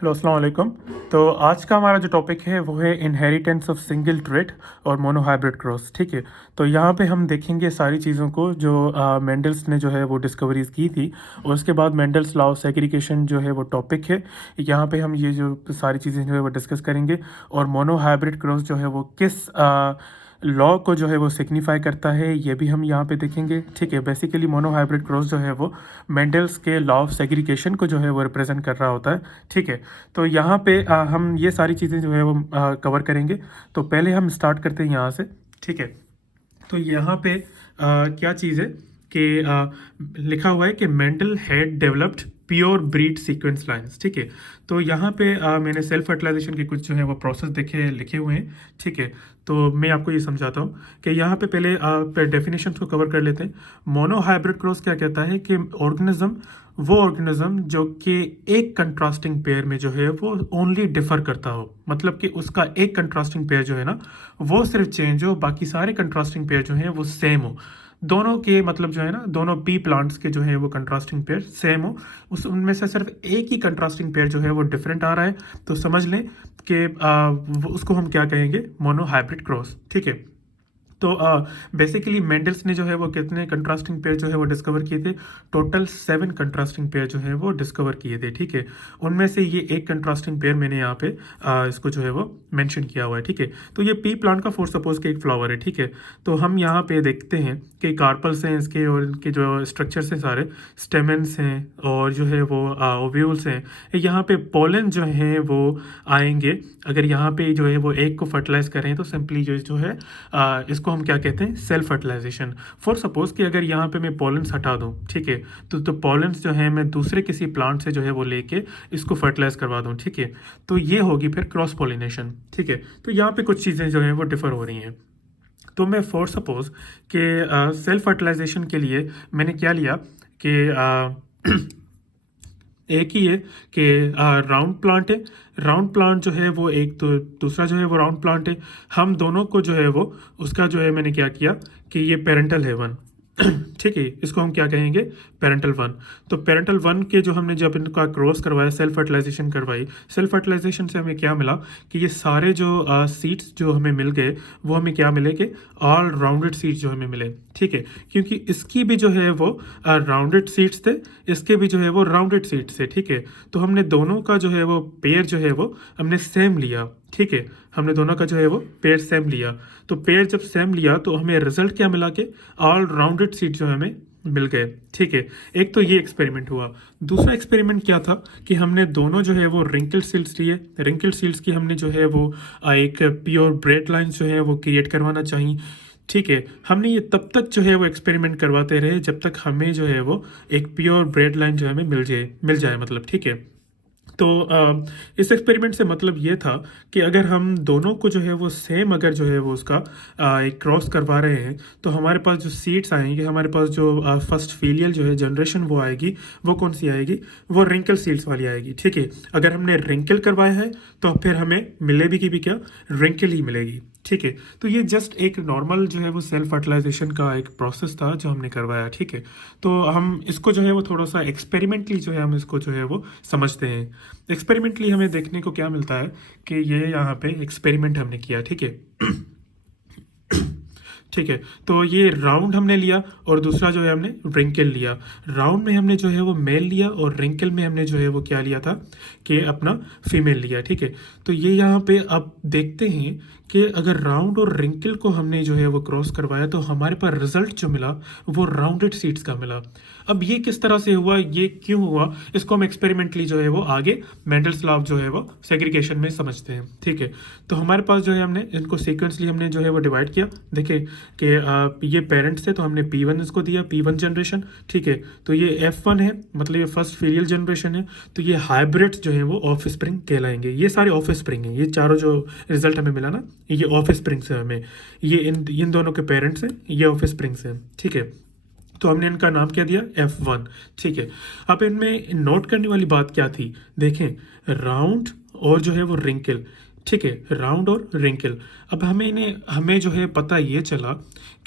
Hello अस्सलाम वालेकुम। तो आज का हमारा जो टॉपिक है वो है इनहेरिटेंस ऑफ सिंगल ट्रेट और मोनोहाइब्रिड क्रॉस। ठीक है, तो यहाँ पे हम देखेंगे सारी चीज़ों को जो मेंडल्स ने जो है वो डिस्कवरीज की थी, और उसके बाद मेंडल्स लॉ ऑफ सेग्रीगेशन जो है वो टॉपिक है। यहाँ पे हम ये जो सारी चीज़ें जो है वो डिस्कस करेंगे, और मोनोहाइब्रिड क्रॉस जो है वो किस लॉ को जो है वो सिग्निफाई करता है ये भी हम यहाँ पे देखेंगे। ठीक है, बेसिकली मोनोहाइब्रिड क्रॉस जो है वो मेंडल्स के लॉ ऑफ सेग्रीगेशन को जो है वो रिप्रेजेंट कर रहा होता है। ठीक है, तो यहाँ पे हम ये सारी चीज़ें जो है वो कवर करेंगे। तो पहले हम स्टार्ट करते हैं यहाँ से। ठीक है, तो यहाँ पे क्या चीज़ है कि लिखा हुआ है कि Mendel had developed pure breed sequence lines. ठीक है, तो यहाँ पे मैंने सेल्फ फर्टिलाइजेशन के कुछ जो है वो प्रोसेस लिखे हुए हैं। ठीक है, तो मैं आपको ये समझाता हूँ कि यहाँ पे पहले डेफिनेशन को कवर कर लेते हैं। मोनोहाइब्रिड क्रॉस क्या कहता है कि वो ऑर्गेनिज्म जो कि एक कंट्रास्टिंग पेयर में जो है वो ओनली डिफर करता हो, मतलब कि उसका एक कंट्रास्टिंग पेयर जो है ना वो सिर्फ चेंज हो, बाकी सारे कंट्रास्टिंग पेयर जो हैं वो सेम हो। दोनों के मतलब जो है ना दोनों पी प्लांट्स के जो है वो कंट्रास्टिंग पेयर सेम हो, उनमें से सिर्फ एक ही कंट्रास्टिंग पेयर जो है वो डिफरेंट आ रहा है, तो समझ लें कि उसको हम क्या कहेंगे, मोनोहाइब्रिड क्रॉस। ठीक है, तो बेसिकली मेंडल्स ने जो है वो कितने कंट्रास्टिंग पेयर जो है वो डिस्कवर किए थे? टोटल 7 कंट्रास्टिंग पेयर जो है वो डिस्कवर किए थे। ठीक है, उनमें से ये एक कंट्रास्टिंग पेयर मैंने यहाँ पे इसको जो है वो मेंशन किया हुआ है। ठीक है, तो ये पी प्लांट का फॉर सपोज के एक फ्लावर है। ठीक है, तो हम यहाँ पे देखते हैं कि कार्पल्स हैं इसके, और इनके जो स्ट्रक्चर्स हैं सारे स्टेमेंस हैं, और जो है वो ओव्यूल्स हैं। यहाँ पे पोलन जो हैं वो आएंगे। अगर यहाँ पे जो है वो एक को फर्टिलाइज करें तो सिंपली जो है इसको हम क्या कहते हैं, सेल्फ फर्टिलाइजेशन। फॉर सपोज कि अगर यहाँ पे मैं पॉलेंस हटा दूँ, ठीक है, तो पॉलेंस जो है मैं दूसरे किसी प्लांट से जो है वो लेके इसको फर्टिलाइज करवा दूँ। ठीक है, तो ये होगी फिर क्रॉस पॉलिनेशन। ठीक है, तो यहाँ पे कुछ चीज़ें जो हैं वो डिफर हो रही हैं। तो मैं फॉर सपोज कि सेल्फ फर्टिलाइजेशन के लिए मैंने क्या लिया कि एक ही है कि राउंड प्लांट है। राउंड प्लांट जो है वो एक, तो दूसरा जो है वो राउंड प्लांट है। हम दोनों को जो है वो उसका जो है मैंने क्या किया कि ये पेरेंटल है 1। ठीक है, इसको हम क्या कहेंगे, पेरेंटल 1। तो पेरेंटल 1 के जो हमने जब इनका क्रॉस करवाया, सेल्फ फर्टिलाइजेशन करवाई, सेल्फ फर्टिलाइजेशन से हमें क्या मिला कि ये सारे जो सीड्स जो हमें मिल गए वो हमें क्या मिले कि ऑल राउंडेड सीड्स जो हमें मिले। ठीक है, क्योंकि इसकी भी जो है वो राउंडेड सीड्स थे, इसके भी जो है वो राउंडेड सीड्स थे। ठीक है, तो हमने दोनों का जो है वो पेयर जो है वो हमने सेम लिया। ठीक है, हमने दोनों का जो है वो पेयर सेम लिया। तो पेयर जब सेम लिया तो हमें रिजल्ट क्या मिला कि ऑल राउंडेड सीड जो हमें मिल गए। ठीक है, एक तो ये एक्सपेरिमेंट हुआ। दूसरा एक्सपेरिमेंट क्या था कि हमने दोनों जो है वो रिंकल सील्स लिए। रिंकल सील्स की हमने जो है वो एक प्योर ब्रेड लाइन्स जो है वो क्रिएट करवाना चाहिए। ठीक है, हमने ये तब तक जो है वो एक्सपेरिमेंट करवाते रहे जब तक हमें जो है वो एक प्योर ब्रेड लाइन जो है हमें मिल जाए मतलब। ठीक है, तो इस एक्सपेरिमेंट से मतलब ये था कि अगर हम दोनों को जो है वो सेम अगर जो है वो उसका एक क्रॉस करवा रहे हैं तो हमारे पास जो सीड्स आएंगे, हमारे पास जो फर्स्ट फीलियल जो है जनरेशन वो आएगी, वो कौन सी आएगी, वो रिंकल सीड्स वाली आएगी। ठीक है, अगर हमने रिंकल करवाया है तो फिर हमें मिलेगी कि भी क्या, रिंकल ही मिलेगी। ठीक है, तो ये जस्ट एक नॉर्मल जो है वो सेल्फ फर्टिलाइजेशन का एक प्रोसेस था जो हमने करवाया। ठीक है, तो हम इसको जो है वो थोड़ा सा एक्सपेरिमेंटली जो है हम इसको जो है वो समझते हैं। एक्सपेरिमेंटली हमें देखने को क्या मिलता है कि ये यहाँ पे एक्सपेरिमेंट हमने किया। ठीक है, ठीक है, तो ये राउंड हमने लिया और दूसरा जो है हमने रिंकल लिया। राउंड में हमने जो है वो मेल लिया और रिंकल में हमने जो है वो क्या लिया था कि अपना फीमेल लिया। ठीक है, तो ये यहाँ पे अब देखते हैं कि अगर राउंड और रिंकल को हमने जो है वो क्रॉस करवाया तो हमारे पास रिजल्ट जो मिला वो राउंडेड सीड्स का मिला। अब ये किस तरह से हुआ, ये क्यों हुआ, इसको हम एक्सपेरिमेंटली जो है वो आगे मेंडल्स लॉ जो है वो सेग्रीगेशन में समझते हैं। ठीक है, तो हमारे पास जो है हमने इनको सीक्वेंसली हमने जो है वो डिवाइड किया। देखिए कि ये पेरेंट्स थे तो हमने P1 इसको दिया, P1 जनरेशन। ठीक है, तो ये F1 है, मतलब ये फर्स्ट फीलियल जनरेशन है, तो ये हाइब्रिड्स जो है वो ऑफ स्प्रिंग कहलाएंगे। ये सारे ऑफ स्प्रिंग हैं, ये चारों जो रिजल्ट हमें मिला ना ये ऑफ स्प्रिंग से हमें, ये इन दोनों के पेरेंट्स हैं, ये ऑफ स्प्रिंग से। ठीक है, तो हमने इनका नाम क्या दिया, F1। ठीक है, अब इनमें नोट करने वाली बात क्या थी, देखें राउंड और जो है वो रिंकल। ठीक है, राउंड और रिंकल। अब हमें जो है पता ये चला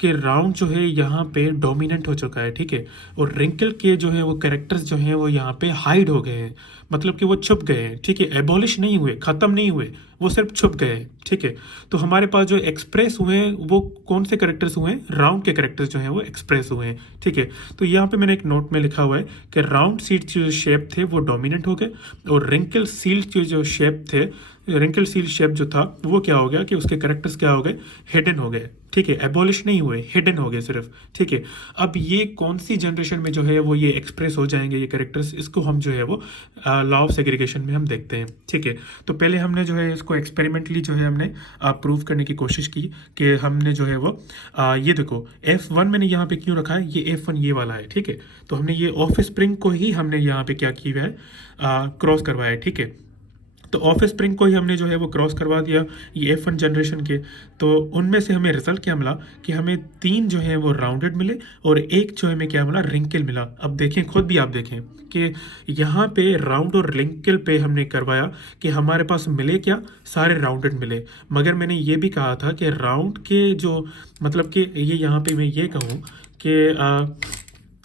कि राउंड जो है यहाँ पे डोमिनेंट हो चुका है। ठीक है, और रिंकल के जो है वो कैरेक्टर्स जो हैं वो यहाँ पे हाइड हो गए हैं। मतलब कि वो छुप गए हैं, ठीक है, एबॉलिश नहीं हुए, ख़त्म नहीं हुए, वो सिर्फ छुप गए हैं, ठीक है। तो हमारे पास जो एक्सप्रेस हुए हैं वो कौन से करेक्टर्स हुए हैं, राउंड के करेक्टर्स जो हैं वो एक्सप्रेस हुए हैं, ठीक है। तो यहाँ पे मैंने एक नोट में लिखा हुआ है कि राउंड सीड जो शेप थे वो डोमिनेंट हो गए, और रिंकल सील्ड के जो शेप थे, रिंकल सील शेप जो था वो क्या हो गया कि उसके करेक्टर्स क्या हो गए, हिडन हो गए, ठीक है, एबॉलिश नहीं हुए, हिडन हो गए सिर्फ, ठीक है। अब ये कौन सी जनरेशन में जो है वो ये एक्सप्रेस हो जाएंगे ये करेक्टर्स, इसको हम जो है वो लॉ ऑफ सेग्रीगेशन में हम देखते हैं, ठीक है। तो पहले हमने जो है इसको एक्सपेरिमेंटली जो है हमने प्रूव करने की कोशिश की कि हमने जो है वो ये देखो F1 मैंने यहाँ पे क्यों रखा है, ये F1 ये वाला है, ठीक है। तो हमने ये ऑफ स्प्रिंग को ही हमने यहाँ पे क्या किया है, क्रॉस करवाया है, ठीक है। तो ऑफ स्प्रिंग को ही हमने जो है वो क्रॉस करवा दिया ये F1 जनरेशन के। तो उनमें से हमें रिजल्ट क्या मिला कि हमें 3 जो है वो राउंडेड मिले और एक जो हमें क्या मिला, रिंकल मिला। अब देखें, खुद भी आप देखें कि यहाँ पे राउंड और रिंकल पे हमने करवाया कि हमारे पास मिले क्या, सारे राउंडेड मिले। मगर मैंने ये भी कहा था कि राउंड के जो मतलब कि ये यहाँ पे मैं ये कहूँ कि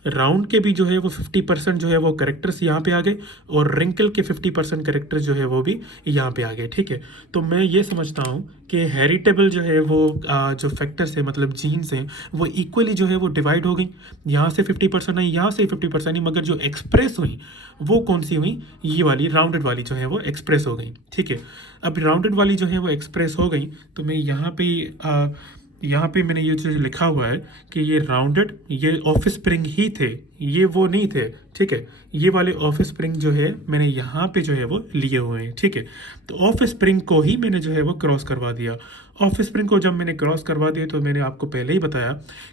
राउंड के भी जो है वो 50% जो है वो करेक्टर्स यहाँ पे आ गए, और रिंकल के 50% करेक्टर्स जो है वो भी यहाँ पे आ गए, ठीक है। तो मैं ये समझता हूँ कि हेरिटेबल जो है वो जो फैक्टर्स है मतलब जीन्स हैं वो इक्वली जो है वो डिवाइड हो गई, यहाँ से 50% नहीं, यहाँ से 50% नहीं, मगर जो एक्सप्रेस हुई वो कौन सी हुई, ये वाली राउंडेड वाली जो है वो एक्सप्रेस हो गई, ठीक है। अब राउंडेड वाली जो है वो एक्सप्रेस हो गई, तो मैं यहाँ पे मैंने ये जो लिखा हुआ है कि ये राउंडेड, ये ऑफ स्प्रिंग ही थे, ये वो नहीं थे, ठीक है। ये वाले ऑफ स्प्रिंग जो है मैंने यहाँ पे जो है वो लिए हुए हैं, ठीक है। तो ऑफ स्प्रिंग को ही मैंने जो है वो क्रॉस करवा दिया। ऑफ स्प्रिंग को जब मैंने क्रॉस करवा दिया तो मैंने आपको पहले ही बताया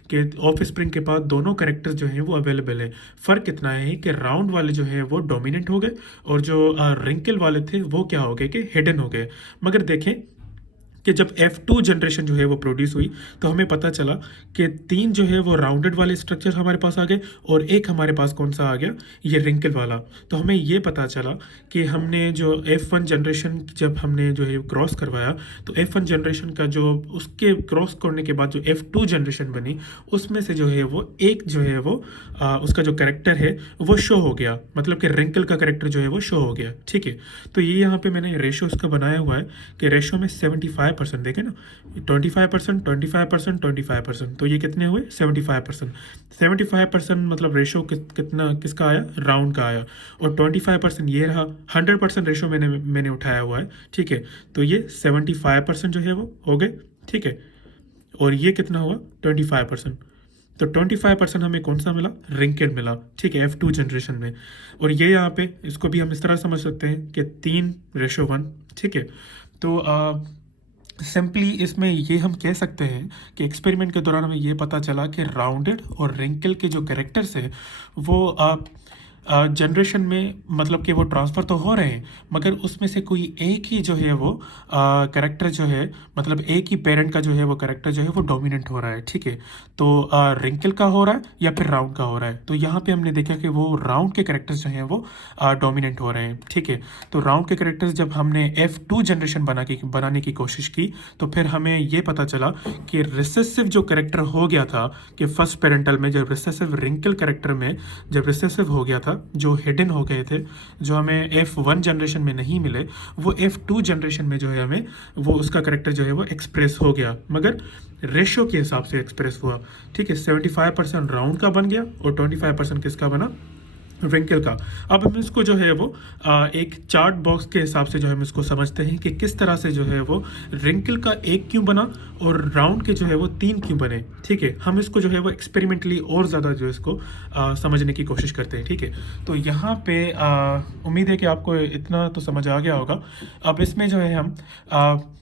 कि ऑफ स्प्रिंग के पास दोनों करेक्टर्स जो हैं वो अवेलेबल है। फ़र्क इतना है कि राउंड वाले जो हैं वो डोमिनेंट हो गए, और जो रिंकल वाले थे वो क्या हो गए कि हिडन हो गए। मगर देखें कि जब F2 जनरेशन जो है वो प्रोड्यूस हुई तो हमें पता चला कि 3 जो है वो राउंडेड वाले स्ट्रक्चर हमारे पास आ गए, और एक हमारे पास कौन सा आ गया, ये रिंकल वाला। तो हमें ये पता चला कि हमने जो F1 जनरेशन जब हमने जो है क्रॉस करवाया, तो F1 जनरेशन का जो उसके क्रॉस करने के बाद जो F2 जनरेशन बनी, उसमें से जो है वो एक जो है वो उसका जो करेक्टर है वो शो हो गया, मतलब कि रिंकल का करेक्टर जो है वो शो हो गया, ठीक है। तो ये यहाँ पे मैंने रेशो उसका बनाया हुआ है कि रेशो में 75% देखें ना, 25%, 25%, 25%, तो ये कितने हुए, 75%। 75% मतलब रेशो कितना किसका आया, राउंड का आया, और 25% ये रहा। 100% रेशो मैंने उठाया हुआ है, ठीक है। तो ये 75% जो है वो हो गए, ठीक है। और ये कितना हुआ, 25%। तो 25% हमें कौन सा मिला, रिंकल मिला, ठीक है, F2 जनरेशन में। और ये यहाँ पे इसको भी हम इस तरह समझ सकते हैं कि 3:1, ठीक है। तो सिंपली इसमें ये हम कह सकते हैं कि एक्सपेरिमेंट के दौरान हमें ये पता चला कि राउंडेड और रिंकल के जो कैरेक्टर्स हैं वो जनरेशन में मतलब कि वो ट्रांसफ़र तो हो रहे हैं, मगर उसमें से कोई एक ही जो है वो कैरेक्टर जो है, मतलब एक ही पेरेंट का जो है वो कैरेक्टर जो है वो डोमिनेंट हो रहा है, ठीक है। तो रिंकल का हो रहा है या फिर राउंड का हो रहा है। तो यहाँ पे हमने देखा कि वो राउंड के कैरेक्टर्स जो हैं वो डोमिनेंट हो रहे हैं, ठीक है। तो राउंड के कैरेक्टर्स जब हमने F2 जनरेशन बनाने की कोशिश की, तो फिर हमें ये पता चला कि रिसेसिव जो कैरेक्टर हो गया था कि फर्स्ट पेरेंटल में जब रिसेसिव रिंकल कैरेक्टर में जब रिसेसिव हो गया था, जो हिडन हो गए थे, जो हमें F1 जनरेशन में नहीं मिले, वो F2 जनरेशन में जो है हमें वो उसका करेक्टर जो है वो एक्सप्रेस हो गया, मगर रेशो के हिसाब से एक्सप्रेस हुआ, ठीक है। 75% राउंड का बन गया और 25% किसका बना, रिंकल का। अब हम इसको जो है वो एक चार्ट बॉक्स के हिसाब से जो है हम इसको समझते हैं कि किस तरह से जो है वो रिंकल का एक क्यों बना और राउंड के जो है वो 3 क्यों बने, ठीक है। हम इसको जो है वो एक्सपेरिमेंटली और ज़्यादा जो इसको समझने की कोशिश करते हैं, ठीक है। तो यहाँ पे उम्मीद है कि आपको इतना तो समझ आ गया होगा। अब इसमें जो है हम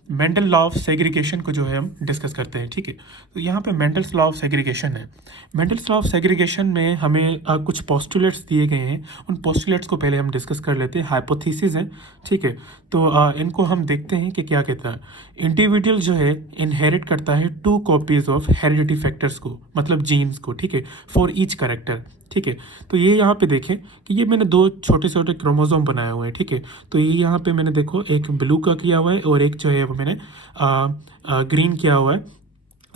मेंडल लॉ ऑफ सेग्रीगेशन को जो है हम डिस्कस करते हैं, ठीक है। तो यहाँ पे मेंडल्स लॉ ऑफ सेग्रीगेशन है। मेंडल्स लॉ ऑफ सेग्रीगेशन में हमें कुछ पोस्टुलेट्स दिए गए हैं, उन पोस्टुलेट्स को पहले हम डिस्कस कर लेते हैं। हाइपोथेसिस हैं, ठीक है। तो इनको हम देखते हैं कि क्या कहता है। इंडिविजुअल जो है इनहेरिट करता है 2 कॉपीज़ ऑफ हेरिडिटी फैक्टर्स को, मतलब जीन्स को, ठीक है, फॉर ईच करेक्टर, ठीक है। तो ये यहाँ पे देखें कि ये मैंने 2 छोटे छोटे क्रोमोसोम बनाए हुए हैं, ठीक है। तो ये यहाँ पे मैंने देखो एक ब्लू का किया हुआ है और एक जो है वो मैंने ग्रीन किया हुआ है।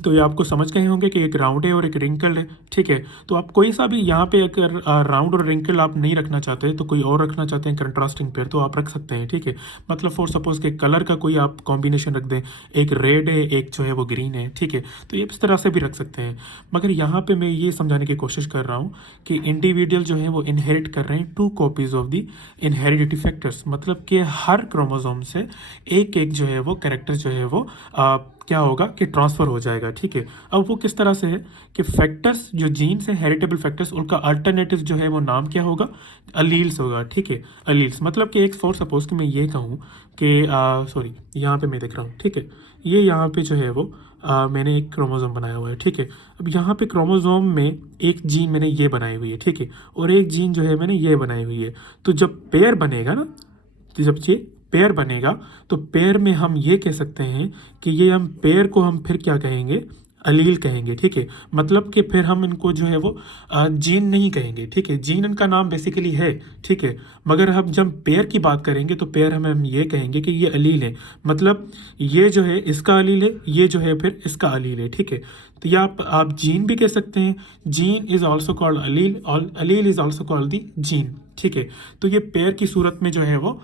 तो ये आपको समझ गए होंगे कि एक राउंड है और एक रिंकल है, ठीक है। तो आप कोई सा भी यहाँ पे अगर राउंड और रिंकल आप नहीं रखना चाहते तो कोई और रखना चाहते हैं कंट्रास्टिंग पेयर तो आप रख सकते हैं, ठीक है। मतलब फॉर सपोज के कलर का कोई आप कॉम्बिनेशन रख दें, एक रेड है एक जो है वो ग्रीन है, ठीक है। तो ये इस तरह से भी रख सकते हैं। मगर यहाँ पे मैं ये समझाने की कोशिश कर रहा हूँ कि इंडिविजुअल जो है वो इनहेरिट कर रहे हैं 2 कॉपीज़ ऑफ दी इनहेरिडिटी फैक्टर्स, मतलब कि हर क्रोमोसोम से एक एक जो है वो कैरेक्टर जो है वो क्या होगा कि ट्रांसफ़र हो जाएगा, ठीक है। अब वो किस तरह से है कि फैक्टर्स जो जीन्स है हेरिटेबल फैक्टर्स, उनका अल्टरनेटिव जो है वो नाम क्या होगा, अलील्स होगा, ठीक है। अलील्स मतलब कि एक फॉर सपोज कि मैं ये कहूँ कि सॉरी यहाँ पे मैं देख रहा हूँ, ठीक है। ये यहाँ पे जो है वो मैंने एक क्रोमोसोम बनाया हुआ है, ठीक है। अब यहाँ पे क्रोमोसोम में एक जीन मैंने ये बनाई हुई है, ठीक है, और एक जीन जो है मैंने ये बनाई हुई है। तो जब पेयर बनेगा ना, तो जब ये पेयर बनेगा तो पेयर में हम ये कह सकते हैं कि ये हम पेयर को हम फिर क्या कहेंगे, अलील कहेंगे, ठीक है। मतलब कि फिर हम इनको जो है वो जीन नहीं कहेंगे, ठीक है। जीन इनका नाम बेसिकली है, ठीक है। मगर हम जब पेयर की बात करेंगे तो पेयर हम ये कहेंगे कि ये अलील है, मतलब ये जो है इसका अलील है, ये जो है फिर इसका अलील है, ठीक है। तो ये आप जीन भी कह सकते हैं, gene is also called allele और allele is also called the gene, ठीक है। तो ये पेयर की सूरत में जो है वो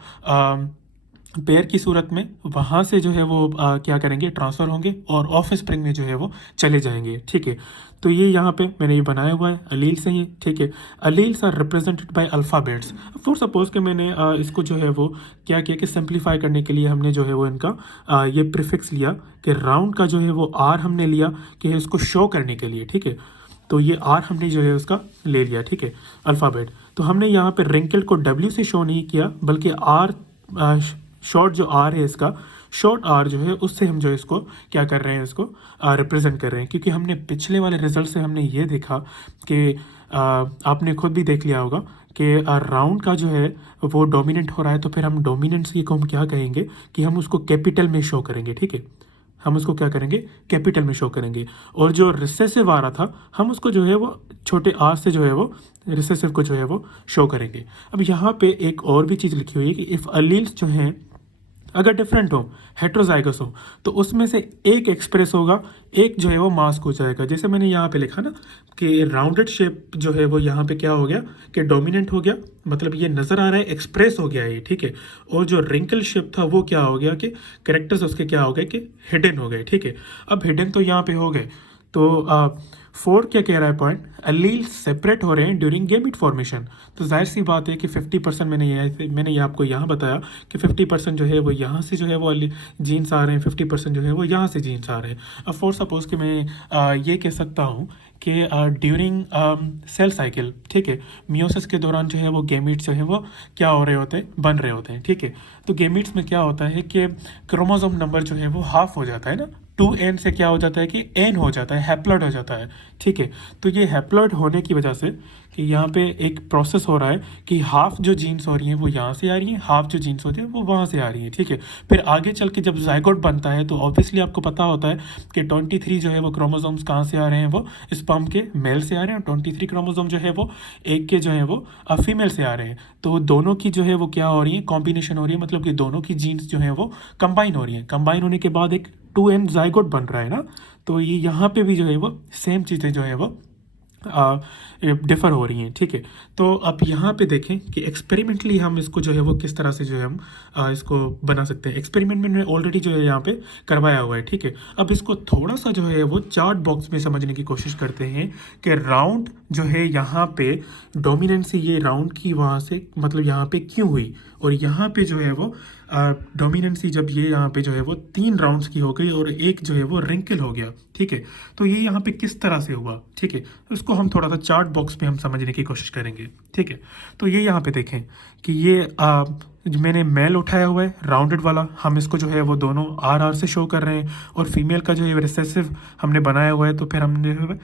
पेयर की सूरत में वहाँ से जो है वो क्या करेंगे, ट्रांसफ़र होंगे और ऑफ स्प्रिंग में जो है वो चले जाएंगे, ठीक है। तो ये यहाँ पे मैंने ये बनाया हुआ है अलील से ही, ठीक है। Alleles are represented by alphabets. For suppose कि मैंने इसको जो है वो क्या किया कि सिंप्लीफाई करने के लिए हमने जो है वो इनका ये प्रीफिक्स लिया कि राउंड का जो है वो आर हमने लिया कि इसको शो करने के लिए, ठीक है। तो ये आर हमने जो है उसका ले लिया, ठीक है, अल्फ़ाबेट। तो हमने यहाँ पे रिंकल को डब्ल्यू से शो नहीं किया बल्कि आर शॉर्ट जो आर है इसका, शॉर्ट आर जो है उससे हम जो है इसको क्या कर रहे हैं, इसको रिप्रेजेंट कर रहे हैं। क्योंकि हमने पिछले वाले रिजल्ट से हमने ये देखा कि आपने खुद भी देख लिया होगा कि राउंड का जो है वो डोमिनेंट हो रहा है, तो फिर हम डोमिनेंसी को हम क्या कहेंगे कि हम उसको कैपिटल में शो करेंगे, ठीक है। हम उसको क्या करेंगे, कैपिटल में शो करेंगे। और जो रिसेसिव आ रहा था हम उसको जो है वो छोटे आर से जो है वो रिसेसिव को जो है वो शो करेंगे। अब यहाँ पे एक और भी चीज़ लिखी हुई है कि इफ़ अलील्स जो हैं अगर डिफरेंट हो, हेट्रोजाइगस हो, तो उसमें से एक एक्सप्रेस होगा, एक जो है वो मास्क हो जाएगा। जैसे मैंने यहाँ पे लिखा ना कि राउंडेड शेप जो है वो यहाँ पे क्या हो गया कि डोमिनेंट हो गया, मतलब ये नज़र आ रहा है एक्सप्रेस हो गया है, ठीक है। और जो रिंकल शेप था वो क्या हो गया कि कैरेक्टर्स उसके क्या हो गए कि हिडन हो गए, ठीक है। अब हिडन तो यहाँ पे हो गए, तो फोर क्या कह रहा है पॉइंट, अलील सेपरेट हो रहे हैं ड्यूरिंग गैमीट फॉर्मेशन। तो जाहिर सी बात है कि 50% मैंने ये आपको यहाँ बताया कि 50% जो है वो यहाँ से जो है वो जीन्स आ रहे हैं, 50% जो है वो यहाँ से जीन्स आ रहे हैं। अब फॉर सपोज कि मैं ये कह सकता हूँ कि ड्यूरिंग सेल साइकिल, ठीक है, मियोसिस के दौरान जो है वो गैमीट्स जो है वो क्या हो रहे होते हैं, बन रहे होते हैं, ठीक है। तो गैमीट्स में क्या होता है कि क्रोमोसोम नंबर जो है वो हाफ हो जाता है ना, 2n से क्या हो जाता है कि n हो जाता है, हैप्लॉइड हो जाता है, ठीक है। तो ये हैप्लॉइड होने की वजह से कि यहाँ पे एक प्रोसेस हो रहा है कि हाफ जो जीन्स हो रही हैं वो यहाँ से आ रही हैं, हाफ जो जीन्स होती है वो वहाँ से आ रही हैं, ठीक है। फिर आगे चल के जब जाइगोट बनता है तो ऑब्वियसली आपको पता होता है कि 23 जो है वो क्रोमोसोम्स कहाँ से आ रहे हैं, वो स्पर्म के मेल से आ रहे हैं, और 23 क्रोमोसोम जो है वो एक के जो है वो फीमेल से आ रहे हैं। तो दोनों की जो है वो क्या हो रही है, कॉम्बिनेशन हो रही है, मतलब कि दोनों की जीन्स जो है वो कंबाइन हो रही हैं। कंबाइन होने के बाद एक 2n जाइगोट बन रहा है ना। तो ये यहाँ पे भी जो है वो सेम चीज़ें जो है वो डिफ़र हो रही हैं, ठीक है। तो अब यहाँ पे देखें कि एक्सपेरिमेंटली हम इसको जो है वो किस तरह से जो है हम इसको बना सकते हैं। एक्सपेरिमेंट में मैंने ऑलरेडी जो है यहाँ पे करवाया हुआ है, ठीक है। अब इसको थोड़ा सा जो है वो चार्ट बॉक्स में समझने की कोशिश करते हैं कि राउंड जो है यहाँ पे डोमिनेंसी ये राउंड की वहाँ से मतलब यहाँ पे क्यों हुई, और यहाँ पे जो है वो डोमिनेंसी जब ये यहाँ पे जो है वो 3 राउंड्स की हो गई और एक जो है वो रिंकल हो गया, ठीक है। तो ये यहाँ पे किस तरह से हुआ, ठीक है। उसको हम थोड़ा सा चार्ट बॉक्स में हम समझने की कोशिश करेंगे, ठीक है। तो ये यहाँ पे देखें कि ये मैंने मेल उठाया हुआ है राउंडेड वाला, हम इसको जो है वो दोनों आर से शो कर रहे हैं, और फीमेल का जो है रिसेसिव हमने बनाया हुआ है, तो फिर हमने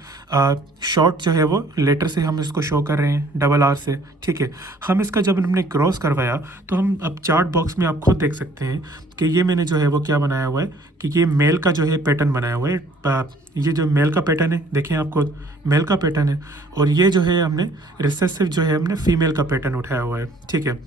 शॉर्ट जो है वो लेटर से हम इसको शो कर रहे हैं डबल आर से, ठीक है। हम इसका जब हमने क्रॉस करवाया तो हम अब चार्ट बॉक्स में आप खुद देख सकते हैं कि ये मैंने जो है वो क्या बनाया हुआ है कि ये मेल का जो है पैटर्न बनाया हुआ है। ये जो मेल का पैटर्न है देखें आपको, मेल का पैटर्न है, और ये जो है हमने रिसेसिव जो है हमने फीमेल का पैटर्न उठाया हुआ है, ठीक है।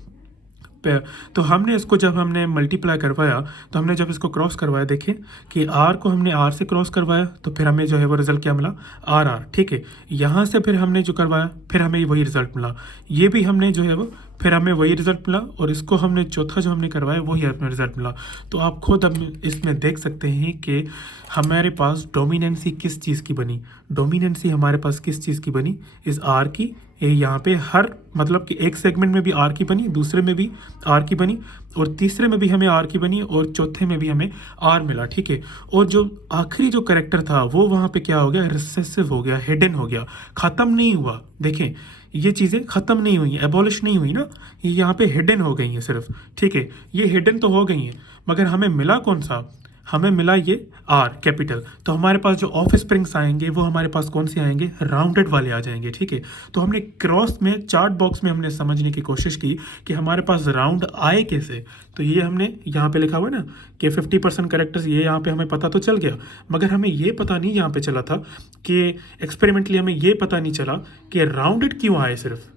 तो हमने इसको जब हमने मल्टीप्लाई करवाया, तो हमने जब इसको क्रॉस करवाया, देखें कि आर को हमने आर से क्रॉस करवाया तो फिर हमें जो है वो रिजल्ट क्या मिला, आर आर। ठीक है, यहाँ से फिर हमने जो करवाया फिर हमें वही रिजल्ट मिला, ये भी हमने जो है वो फिर हमें वही रिजल्ट मिला, और इसको हमने चौथा जो हमने करवाया वही हमें रिजल्ट मिला। तो आप खुद अब इसमें देख सकते हैं कि हमारे पास डोमिनेंसी किस चीज़ की बनी, डोमिनेंसी हमारे पास किस चीज़ की बनी, इस आर की। ये यहाँ पे हर मतलब कि एक सेगमेंट में भी आर की बनी, दूसरे में भी आर की बनी, और तीसरे में भी हमें आर की बनी, और चौथे में भी हमें आर मिला। ठीक है, और जो आखिरी जो करेक्टर था वो वहाँ पे क्या हो गया, रिसेसिव हो गया, हिडन हो गया, ख़त्म नहीं हुआ। देखें ये चीज़ें ख़त्म नहीं हुई, एबॉलिश नहीं हुई ना, ये यहाँ पे हिडन हो गई हैं सिर्फ। ठीक है, ये हिडन तो हो गई हैं, मगर हमें मिला कौन सा, हमें मिला ये आर कैपिटल। तो हमारे पास जो ऑफ स्प्रिंग्स आएंगे वो हमारे पास कौन से आएंगे, राउंडेड वाले आ जाएंगे। ठीक है, तो हमने क्रॉस में चार्ट बॉक्स में हमने समझने की कोशिश की कि हमारे पास राउंड आए कैसे। तो ये हमने यहाँ पे लिखा हुआ है ना कि 50% करेक्टर्स, ये यहाँ पे हमें पता तो चल गया, मगर हमें ये पता नहीं यहाँ पे चला था कि एक्सपेरिमेंटली हमें ये पता नहीं चला कि राउंडेड क्यों आए सिर्फ।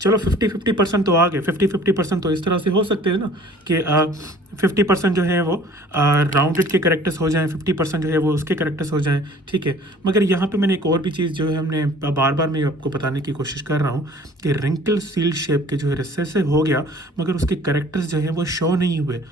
चलो 50-50% तो आ गए, 50-50% तो इस तरह से हो सकते हैं ना कि 50% जो है वो राउंडेड के करेक्टर्स हो जाएं, 50% जो है वो उसके करेक्टर्स हो जाएं। ठीक है, मगर यहाँ पे मैंने एक और भी चीज़ जो है हमने बार बार मैं आपको बताने की कोशिश कर रहा हूँ कि रिंकल सील शेप के जो है रिसेसिव हो गया, मगर उसके करेक्टर्स जो है वो शो नहीं हुए।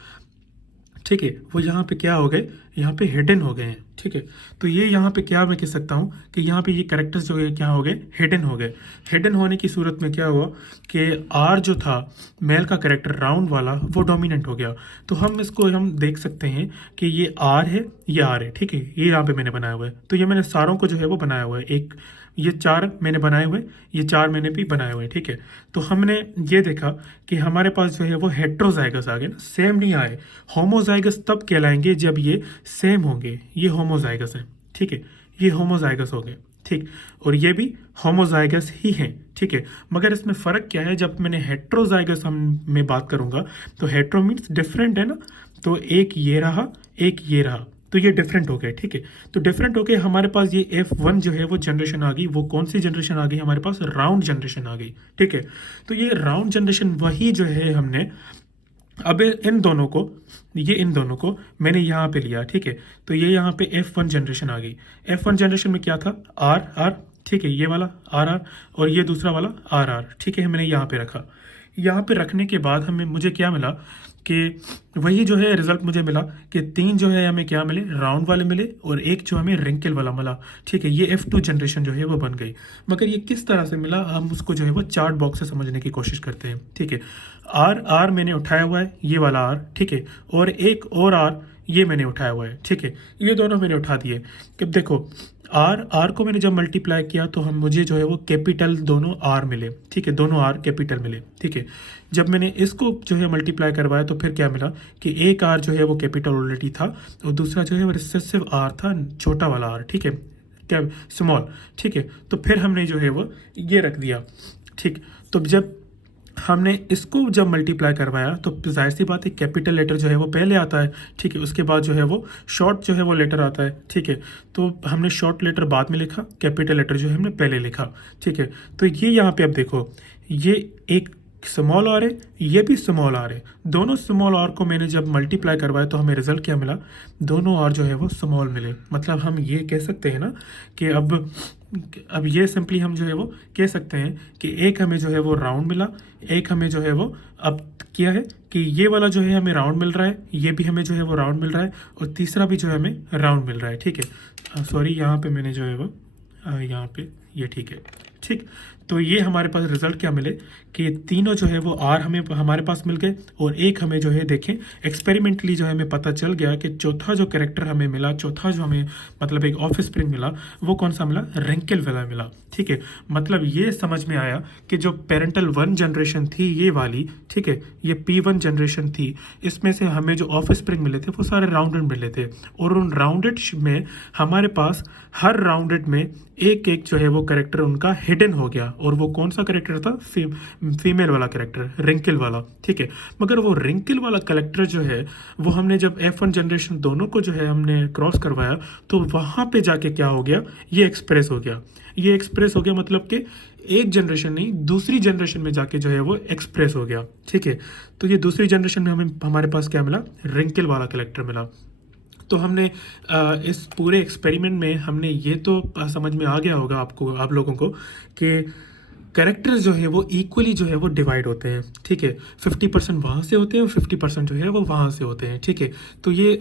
ठीक है, वो यहाँ पे क्या हो गए, यहाँ पे हिडन हो गए हैं। ठीक है, तो ये यहाँ पे क्या मैं कह सकता हूँ कि यहाँ पे ये करेक्टर्स जो है क्या हो गए, हिडन हो गए। हिडन होने की सूरत में क्या हुआ कि आर जो था मेल का करेक्टर राउंड वाला वो डोमिनेंट हो गया। तो हम इसको हम देख सकते हैं कि ये आर है, ये आर है। ठीक है, ये यहाँ पे मैंने बनाया हुआ है, तो ये मैंने सारों को जो है वो बनाया हुआ है, एक ये 4 मैंने बनाए हुए, ये 4 मैंने भी बनाए हुए। ठीक है, तो हमने ये देखा कि हमारे पास जो है वो हेट्रोजाइगस आ गए ना, सेम नहीं आए। होमोजाइगस तब कहलाएंगे जब ये सेम होंगे, ये होमोजाइगस हैं। ठीक है, ये होमोजाइगस हो गए। ठीक, और ये भी होमोजाइगस ही हैं। ठीक है, मगर इसमें फ़र्क क्या है, जब मैंने हेट्रोजाइगस मैं बात करूँगा तो हेट्रो मीन्स डिफरेंट है ना, तो एक ये रहा, एक ये रहा, तो ये डिफरेंट हो गए। ठीक है, तो डिफरेंट हो गए, हमारे पास ये F1 जो है वो जनरेशन आ गई। वो कौन सी जनरेशन आ गई, हमारे पास राउंड जनरेशन आ गई। ठीक है, तो ये राउंड जनरेशन वही जो है हमने अब इन दोनों को मैंने यहाँ पे लिया। ठीक है, तो ये यहाँ पे F1 जनरेशन आ गई। F1 जनरेशन में क्या था, आर आर। ठीक है, ये वाला आर आर, और ये दूसरा वाला आर आर। ठीक है, मैंने यहाँ पे रखा। यहाँ पे रखने के बाद मुझे क्या मिला कि वही जो है रिजल्ट मुझे मिला कि 3 जो है हमें क्या मिले, राउंड वाले मिले, और एक जो हमें रिंकल वाला मिला। ठीक है, ये F2 जनरेशन जो है वो बन गई। मगर ये किस तरह से मिला, हम उसको जो है वो चार्ट बॉक्स से समझने की कोशिश करते हैं। ठीक है, आर आर मैंने उठाया हुआ है, ये वाला आर। ठीक है, और एक और आर ये मैंने उठाया हुआ है। ठीक है, ये दोनों मैंने उठा दिए। कि देखो आर आर को मैंने जब मल्टीप्लाई किया तो मुझे जो है वो कैपिटल दोनों आर मिले। ठीक है, दोनों आर कैपिटल मिले। ठीक है, जब मैंने इसको जो है मल्टीप्लाई करवाया तो फिर क्या मिला कि एक आर जो है वो कैपिटल ऑलरेडी था, और दूसरा जो है वो रिसेसिव आर था, छोटा वाला आर। ठीक है, क्या स्मॉल। ठीक है, तो फिर हमने जो है वो ये रख दिया। ठीक, तो जब हमने इसको जब मल्टीप्लाई करवाया तो जाहिर सी बात है कैपिटल लेटर जो है वो पहले आता है। ठीक है, उसके बाद जो है वो शॉर्ट जो है वो लेटर आता है। ठीक है, तो हमने शॉर्ट लेटर बाद में लिखा, कैपिटल लेटर जो है हमने पहले लिखा। ठीक है, तो ये यहाँ पे अब देखो, ये एक स्मॉल आर है, ये भी स्मॉल आर है। दोनों स्मॉल आर को मैंने जब मल्टीप्लाई करवाया तो हमें रिजल्ट क्या मिला, दोनों आर जो है वो स्मॉल मिले। मतलब हम ये कह सकते हैं ना कि अब ये सिंपली हम जो है वो कह सकते हैं कि एक हमें जो है वो राउंड मिला, एक हमें जो है वो अब क्या है कि ये वाला जो है हमें राउंड मिल रहा है, ये भी हमें जो है वो राउंड मिल रहा है, और तीसरा भी जो है हमें राउंड मिल रहा है। ठीक है, सॉरी यहाँ पे मैंने जो है वो यहाँ पे ये ठीक है। ठीक, तो ये हमारे पास रिजल्ट क्या मिले कि तीनों जो है वो आर हमारे पास मिल गए, और एक हमें जो है देखें एक्सपेरिमेंटली जो है हमें पता चल गया कि चौथा जो कैरेक्टर हमें मिला, चौथा जो हमें मतलब एक ऑफ स्प्रिंग मिला, वो कौन सा मिला, रिंकल वाला मिला। ठीक है, मतलब ये समझ में आया कि जो पेरेंटल 1 जनरेशन थी ये वाली, ठीक है, ये P1 जनरेशन थी, इसमें से हमें जो ऑफ स्प्रिंग मिले थे वो सारे राउंडेड मिले थे, और उन राउंडेड में हमारे पास हर राउंडेड में एक एक जो है वो कैरेक्टर उनका हिडन हो गया, और वो कौन सा कैरेक्टर था, फीमेल वाला कैरेक्टर, रिंकल वाला। ठीक है, मगर वो रिंकल वाला कैरेक्टर जो है वो हमने जब F1 जनरेशन दोनों को जो है हमने क्रॉस करवाया तो वहाँ पे जाके क्या हो गया, ये एक्सप्रेस हो गया। ये एक्सप्रेस हो गया मतलब कि एक जनरेशन नहीं, दूसरी जनरेशन में जाके जो है वो एक्सप्रेस हो गया, ठीक है। तो ये दूसरी जनरेशन में हमारे पास क्या मिला, रिंकल वाला कैरेक्टर मिला। तो हमने इस पूरे एक्सपेरिमेंट में हमने ये तो समझ में आ गया होगा आपको, आप लोगों को, कि कैरेक्टर्स जो है वो इक्वली जो है वो डिवाइड होते हैं, ठीक है। 50% वहाँ से होते हैं और 50% जो है वो वहाँ से होते हैं, ठीक है। तो ये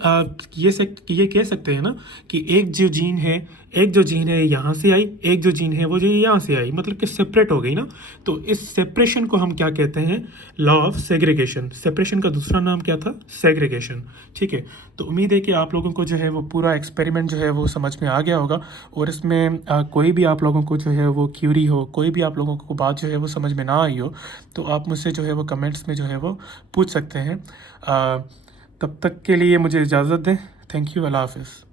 कह सकते हैं ना कि एक जो जीन है यहाँ से आई, एक जो जीन है वो जो यहाँ से आई, मतलब कि सेपरेट हो गई ना। तो इस सेपरेशन को हम क्या कहते हैं, लॉ ऑफ सेग्रीगेशन। सेपरेशन का दूसरा नाम क्या था, सेग्रीगेशन, ठीक है। तो उम्मीद है कि आप लोगों को जो है वो पूरा एक्सपेरिमेंट जो है वो समझ में आ गया होगा। और इसमें कोई भी आप लोगों को जो है वो क्यूरी हो, कोई भी आप लोगों को बात जो है वो समझ में ना आई हो, तो आप मुझसे जो है वो कमेंट्स में जो है वो पूछ सकते हैं। तब तक के लिए मुझे इजाज़त दें। थैंक यू, अल्लाह हाफ़िज़।